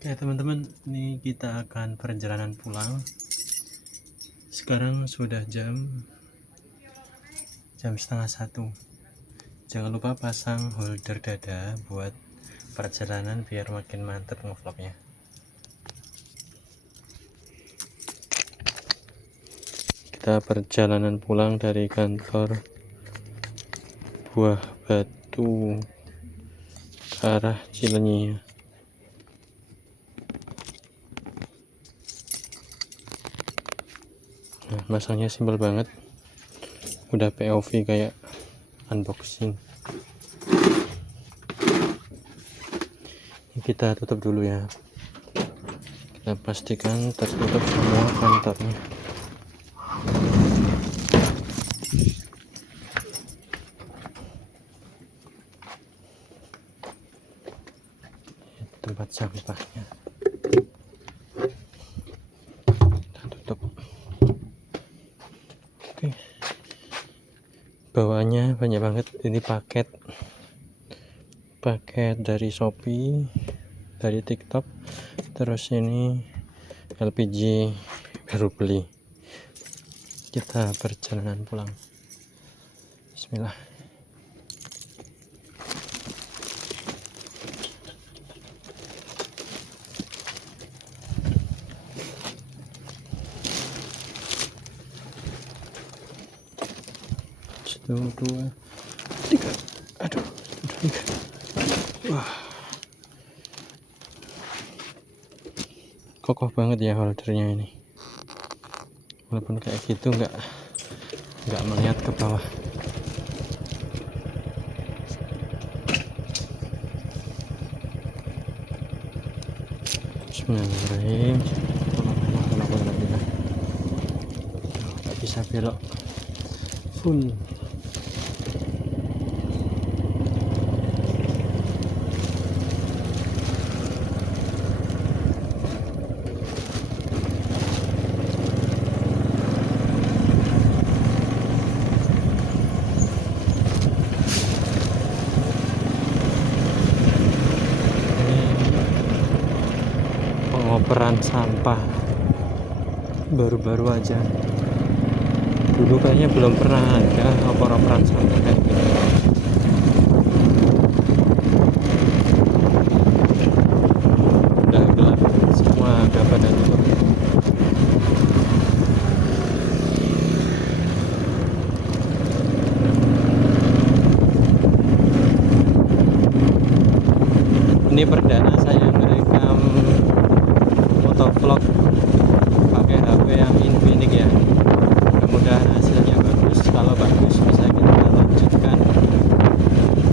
Oke teman-teman, ini kita akan perjalanan pulang. Sekarang sudah jam 12:30. Jangan lupa pasang holder dada buat perjalanan biar makin mantap ngevlognya. Kita perjalanan pulang dari kantor Buah Batu ke arah Cilenyi. Nah, masangnya simpel banget, udah POV kayak unboxing. Ini kita tutup dulu ya, kita pastikan tertutup semua kantornya. Tempat sampahnya kita tutup. Oke, bawaannya banyak banget. Ini paket dari Shopee, dari TikTok, terus ini LPG baru beli. Kita perjalanan pulang. Bismillah. Satu, dua, tiga. Aduh, tiga. Wah, kokoh banget ya holdernya ini. Walaupun kayak gitu nggak melihat ke bawah. Bismillahirrahmanirrahim. Nggak bisa belok full. Pengoperan sampah baru-baru aja. Dulu kayaknya belum pernah ada oper-operan sampah kayak gini. Udah gelap semua, udah pada tutup. Ini perdana saya merekam motovlog pakai HP yang Infinix ya. Mudah-mudahan hasilnya bagus. Kalau bagus bisa kita lanjutkan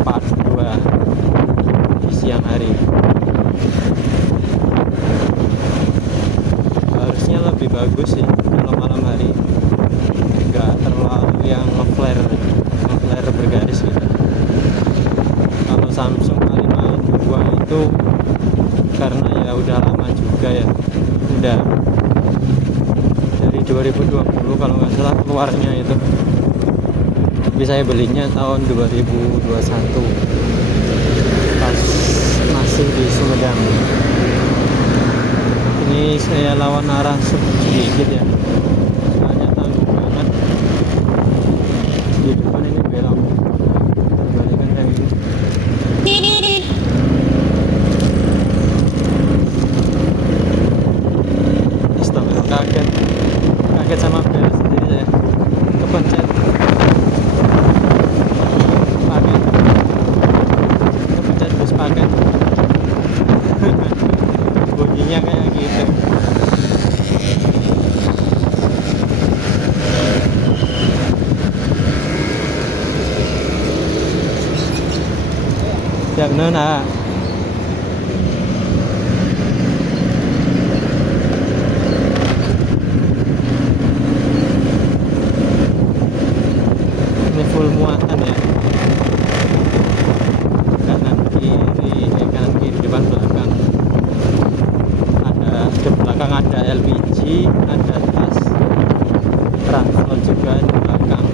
part 2 di siang hari. Harusnya lebih bagus sih kalau malam hari, nggak terlalu yang ngeflare bergaris gitu. Kalau Samsung A52 itu karena ya udah lama juga ya, udah dari 2020 kalau nggak salah keluarnya itu, tapi saya belinya tahun 2021 pas masih di Sumedang. Ini saya lawan arah sedikit ya, soalnya tanggung banget di depan ini belok, balikan kayak gini. Kaget sama bel sendiri saya, kepencet bus paket. Bunyinya kayak gitu. Siap nona. Full muatan ya, kanan kiri depan belakang. Ada di belakang ada LPG, ada tas transfer juga di belakang.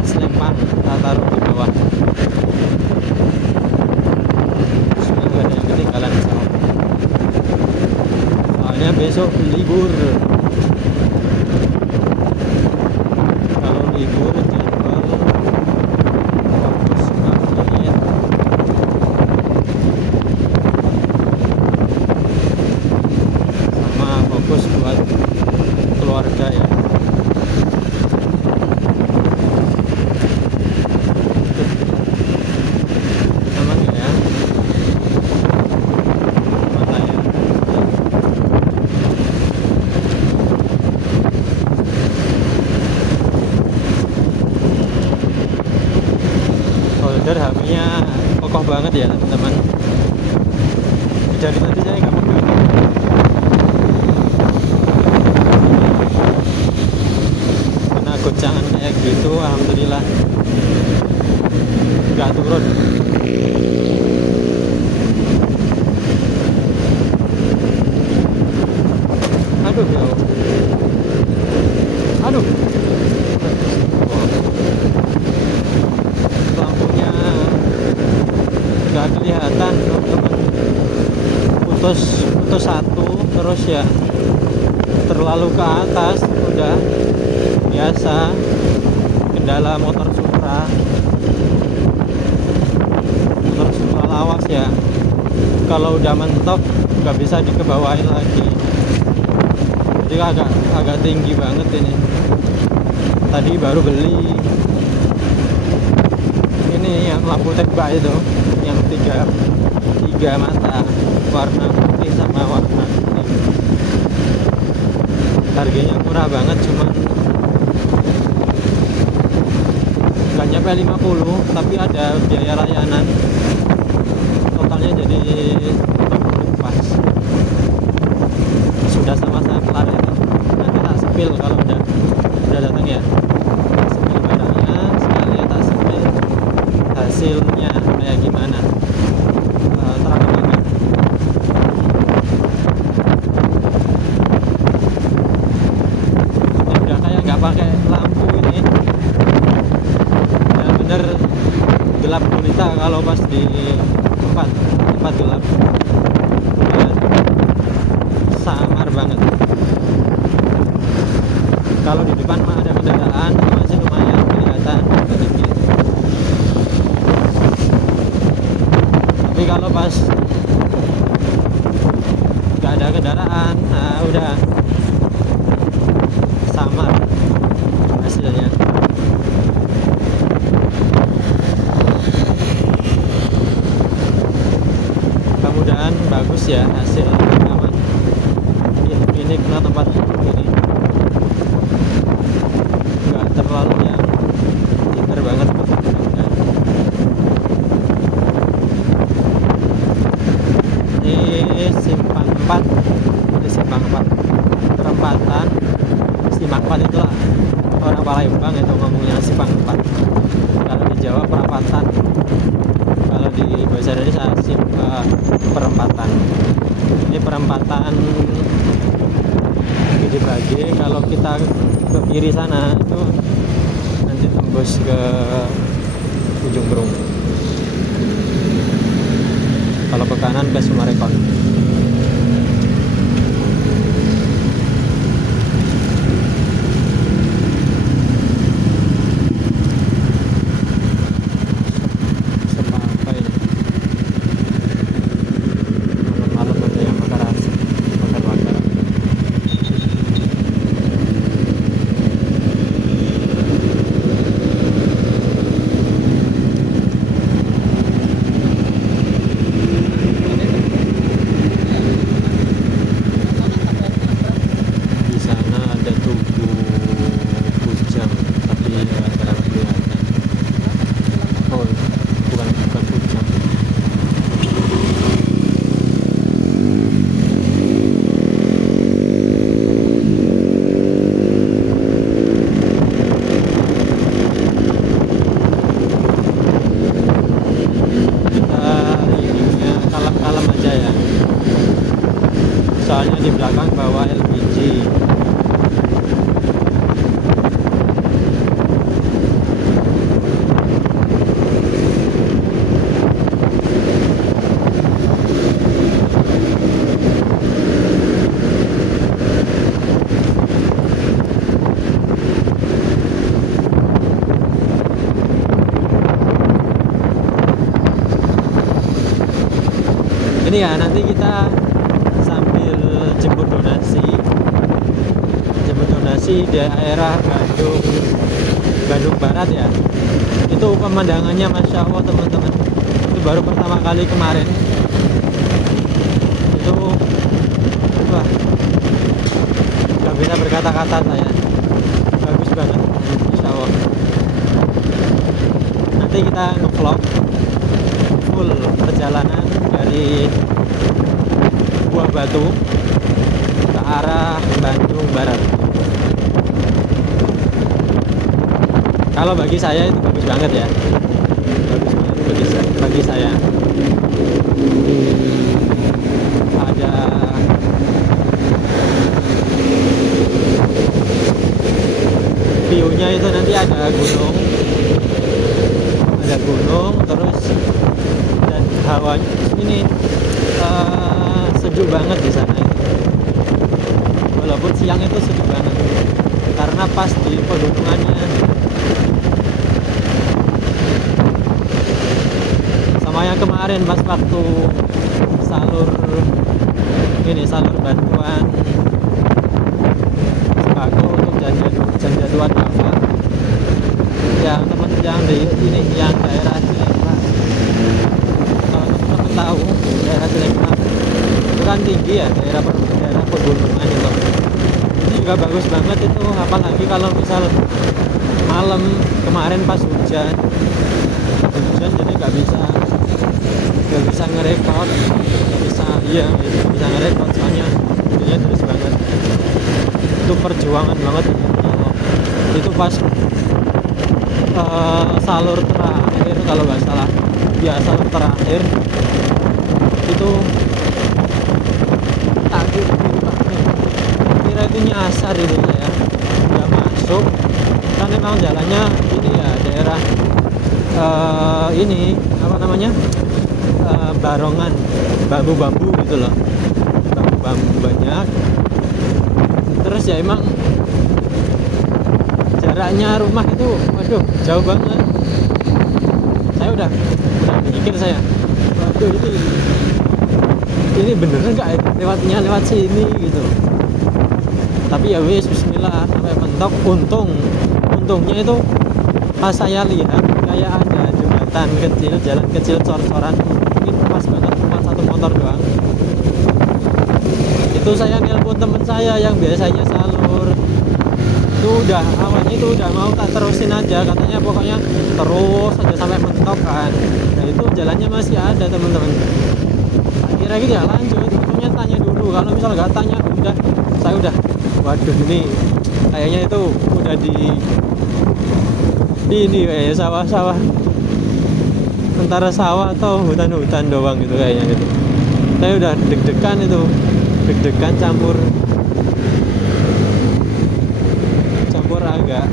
tas lempang kita taruh di bawah supaya nggak ada yang ketinggalan pesawat. Soalnya besok libur. Kalau libur jadwal fokus banget, sama fokus buat keluarga ya. Aman ya, aman lah ya. Holder HP-nya kokoh banget ya teman-teman. Dari tadi saya nggak pegang. Kena gocangan kayak gitu, alhamdulillah nggak turun. Aduh ya, aduh. Wah, lampunya nggak kelihatan teman-teman. Putus satu, terus ya terlalu ke atas. Udah biasa kendala motor Supra lawas ya, kalau udah mentok nggak bisa dikebawain lagi, jadi agak tinggi banget ini. Tadi baru beli ini yang lampu tembak itu, yang tiga mata, warna putih sama warna kuning. Harganya murah banget, cuman nggak nyampe 50, tapi ada biaya layanan, totalnya jadi pas. Sudah sama-sama kelar itu. Nanti tak sepil kalau udah datang ya, tak sepil barangnya sekalian, tak sepil hasilnya kayak gimana. Terang banget. Ini udah kayak nggak pakai lampu ini, bener gelap gulita kalau pas di tempat gelap. Samar banget. Kalau di depan mah ada kendaraan masih lumayan kelihatan sedikit, tapi kalau pas nggak ada kendaraan, nah udah samar hasilnya. Mudah-mudahan bagus ya hasil rekaman. Ini kena tempat ini nggak terlalu yang pinter banget. Ini simpang 4, perempatan simpang 4 itulah orang Palembang itu ngomongnya simpang 4. Kalau di Jawa perempatan, kalau di bahasa Indonesia perempatan. Ini perempatan Gede Bage. Kalau kita ke kiri sana itu nanti tembus ke Ujung Berung. Kalau ke kanan ke Sumarekon. ini ya, nanti kita sambil jemput donasi di daerah Bandung Barat ya. Itu pemandangannya Masya Allah teman-teman, itu baru pertama kali kemarin itu, wah gak bisa berkata-kata saya, bagus banget Masya Allah. Nanti kita nge-vlog full perjalanan dari Buah Batu ke arah Bandung Barat. Kalau bagi saya itu bagus banget ya, bagus banget bagi saya. Ada view-nya itu nanti ada gunung terus, dan hawanya ini sejuk banget di sana itu. Walaupun siang itu sejuk banget karena pas di pegunungannya. Sama yang kemarin pas waktu salur bantuan sembako untuk jam-jamuan apa yang teman yang di ini, yang daerah Cilengka. Kalau teman-teman tahu daerah Cilengka itu kan tinggi ya, daerah pegunungan itu. Ini juga bagus banget itu, apalagi kalau misal malam kemarin pas hujan jadi nggak bisa ngerekod, nggak bisa ngerekod soalnya videonya terus banget. Itu perjuangan banget itu pas salur terakhir kalau nggak salah ya, salur terakhir itu takut kira itu nyasar itu ya, nggak masuk kan memang jalannya ini ya, daerah ini apa namanya, barongan bambu-bambu gitu loh, bambu-bambu banyak. Terus ya emang jaraknya rumah itu waduh jauh banget. Saya udah mikir waduh ini bener nggak lewat sini gitu. Tapi ya wis bismillah sampai mentok. Untungnya itu pas saya lihat kayak ada jembatan kecil, jalan kecil cor-coran, itu pas banget, cuma satu motor doang. Itu saya nelpon temen saya yang biasanya salur, itu awalnya itu udah mau tak terusin aja, katanya pokoknya terus aja sampai mentok kan. Nah itu jalannya masih ada teman-teman. Akhirnya gitu ya lanjut, pokoknya tanya dulu, kalau misal nggak tanya saya udah waduh ini kayaknya itu udah di ini kayak sawah-sawah, antara sawah atau hutan-hutan doang gitu kayaknya gitu. Saya udah deg-degan campur agak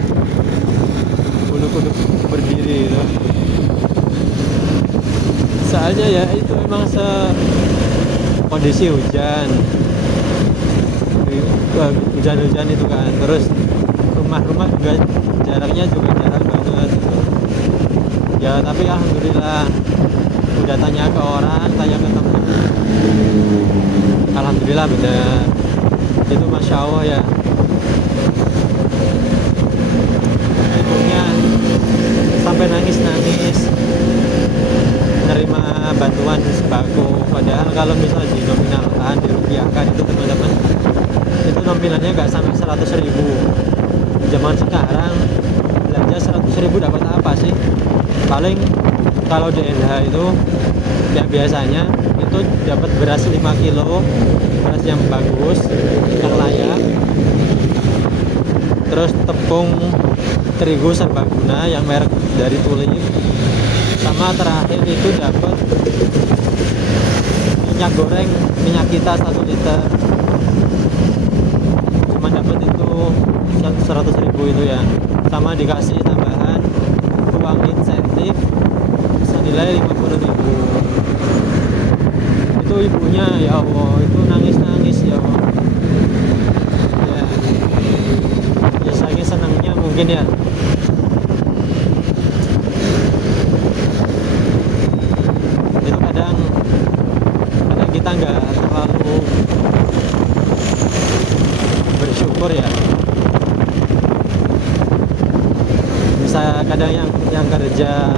bulu kuduk berdiri gitu. Soalnya ya itu memang kondisi hujan itu kan, terus rumah-rumah juga jaraknya juga jarang banget gitu. Ya tapi alhamdulillah udah tanya ke orang, tanya ke temen, alhamdulillah bener itu, Masya Allah ya. Ibunya sampai nangis menerima bantuan sembako, padahal kalau misalnya dinominalkan, dirupiahkan itu teman-teman, itu nominalnya nggak sampai 100.000. Zaman sekarang belanja 100.000 dapat apa sih? Paling kalau DNH itu yang biasanya itu dapat beras 5 kilo, beras yang bagus, yang layak, terus tepung terigu serbaguna yang merek dari Tulip, sama terakhir itu dapat minyak kita 1 liter, cuma dapat itu 100.000 itu ya, sama dikasih tambahan uang insentif senilai 50.000. Itu ibunya ya Allah itu nangis ya Allah ya saking senangnya mungkin ya. Itu kadang bisa kadang yang kerja,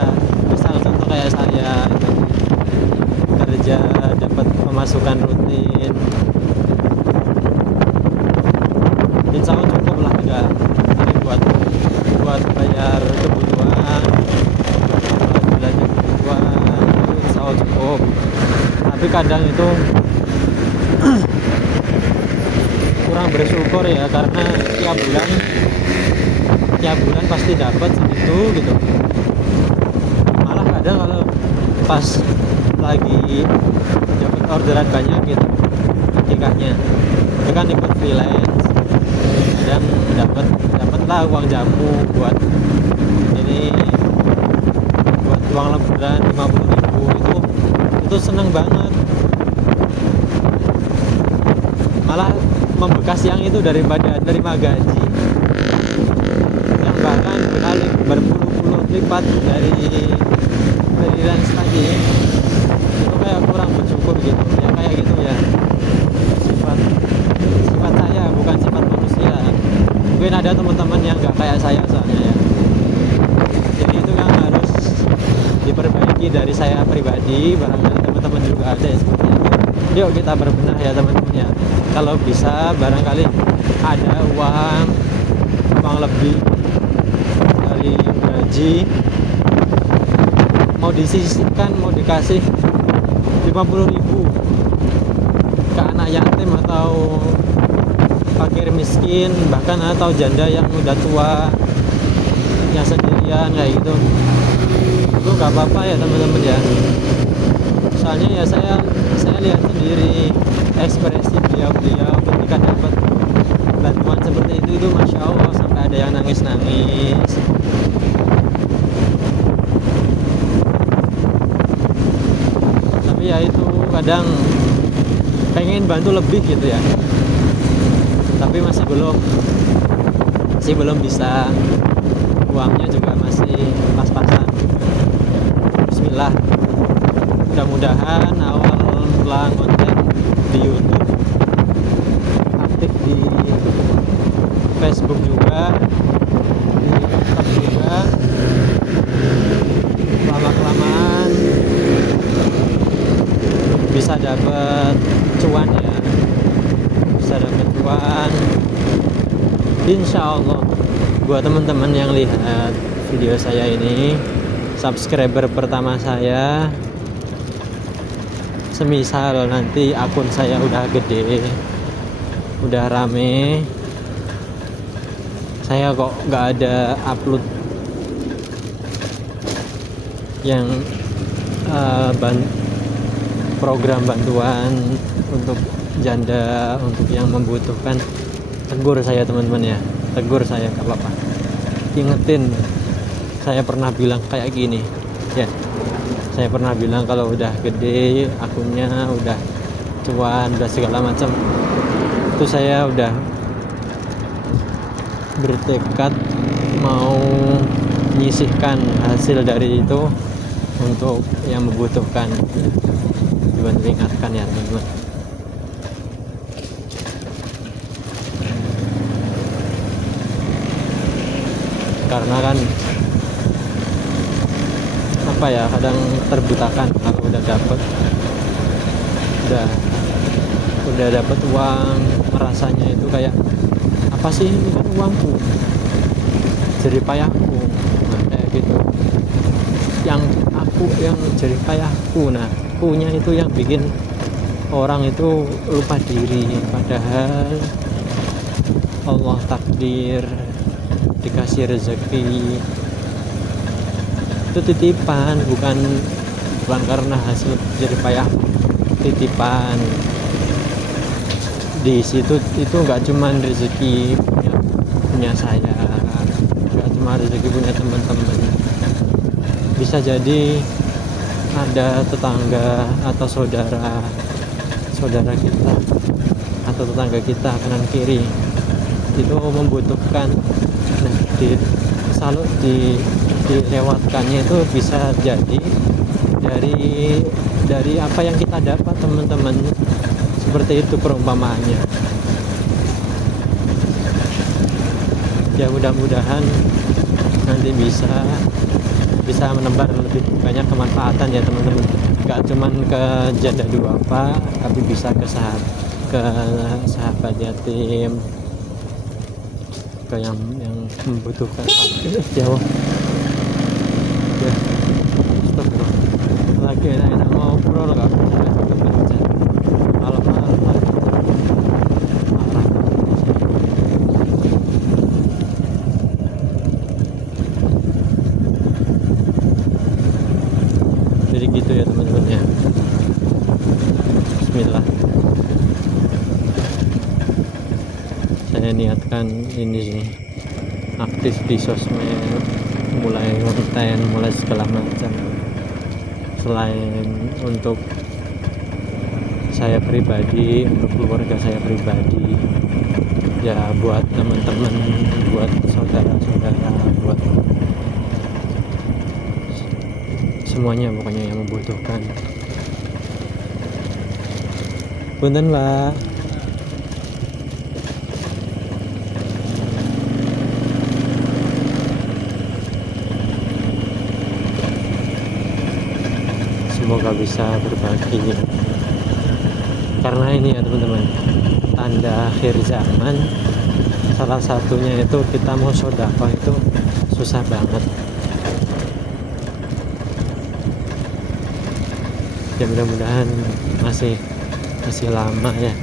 misal contoh kayak saya itu, kerja dapat pemasukan rutin, insya Allah cukup lah, udah buat bayar kebutuhan, buat belanja kebutuhan, itu insya Allah cukup. Tapi kadang itu kurang bersyukur ya, karena tiap bulan pasti dapat segitu gitu. Malah kadang kalau pas lagi dapat orderan banyak gitu, ketikanya itu kan ikut freelance, kadang dapat lah uang jamu buat ini, buat uang lebaran 50.000, itu seneng banget. Malah membekas yang itu daripada terima gaji yang bahkan berpuluh-puluh lipat dari freelance tadi, itu kayak kurang bersyukur gitu ya, kayak gitu ya, sifat saya, bukan sifat manusia. Mungkin ada teman-teman yang nggak kayak saya soalnya ya, jadi itu yang harus diperbaiki dari saya pribadi. Barangkali teman-teman juga ada ya seperti itu. Yuk kita berbenah ya teman-teman ya. Kalau bisa barangkali ada uang lebih dari gaji, mau disisihkan, mau dikasih 50.000 ke anak yatim atau fakir miskin, bahkan atau janda yang udah tua, yang sendirian kayak gitu, itu gak apa-apa ya teman-teman ya. Soalnya ya saya lihat sendiri ekspresi beliau ketika dapat bantuan seperti itu Masya Allah, sampai ada yang nangis-nangis. Tapi ya itu kadang pengen bantu lebih gitu ya, tapi masih belum bisa, uangnya juga masih pas-pasan. Bismillah, mudah-mudahan awal mula konten di YouTube, aktif di Facebook juga, di TikTok juga, lama-kelamaan bisa dapat cuan ya, insya Allah. Buat teman-teman yang lihat video saya ini, subscriber pertama saya, semisal nanti akun saya udah gede, udah rame, saya kok nggak ada upload yang program bantuan untuk janda, untuk yang membutuhkan, tegur saya teman-teman ya, tegur saya, gak apa-apa, ingetin saya pernah bilang kayak gini ya. Saya pernah bilang kalau udah gede akunnya, udah cuan, udah segala macam, itu saya udah bertekad mau menyisihkan hasil dari itu untuk yang membutuhkan. Dibantu ingatkan ya teman-teman. Karena kan apa ya, kadang terbutakan kalau udah dapat uang, merasanya itu kayak apa sih, ini kan uangku, jerih payahku, nah kayak gitu, yang jerih payahku. Nah punya itu yang bikin orang itu lupa diri, padahal Allah takdir dikasih rezeki itu titipan, bukan karena hasil jerih payah, titipan. Di situ itu nggak cuma rezeki punya saya, nggak cuma rezeki punya teman-teman, bisa jadi ada tetangga atau saudara kita atau tetangga kita kanan kiri itu membutuhkan. Nah selalu dilewatkannya itu bisa jadi dari apa yang kita dapat teman-teman, seperti itu perumpamaannya ya. Mudah-mudahan nanti bisa menebar lebih banyak kemanfaatan ya teman-teman. Gak cuman ke janda duafa, tapi bisa ke sahabat yatim, ke yang membutuhkan. Jauh ya, stop bro. Lagi enak-enak ngobrol gak pencet malam-malam lagi. Jadi gitu ya teman-teman ya. Bismillah. Saya niatkan ini sih, aktif di sosmed, mulai konten, mulai segala macam. Selain untuk saya pribadi, untuk keluarga saya pribadi, ya buat teman-teman, buat saudara-saudara, buat semuanya pokoknya yang membutuhkan. Punten Pak. Semoga bisa berbagi, karena ini ya teman-teman, tanda akhir zaman salah satunya itu kita mau sedekah itu susah banget ya. Mudah-mudahan masih lama ya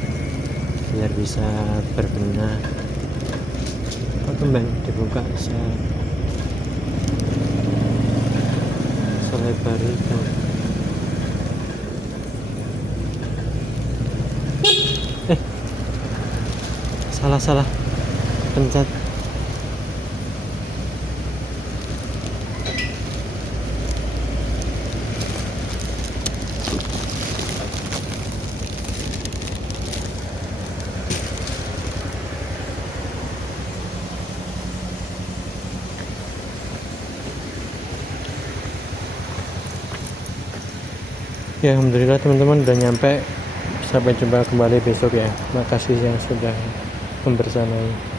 biar bisa berbenah. Kembali dibuka selebar itu. Salah pencet. Ya alhamdulillah teman-teman udah nyampe. Sampai jumpa kembali besok ya. Makasih yang sudah membersamai.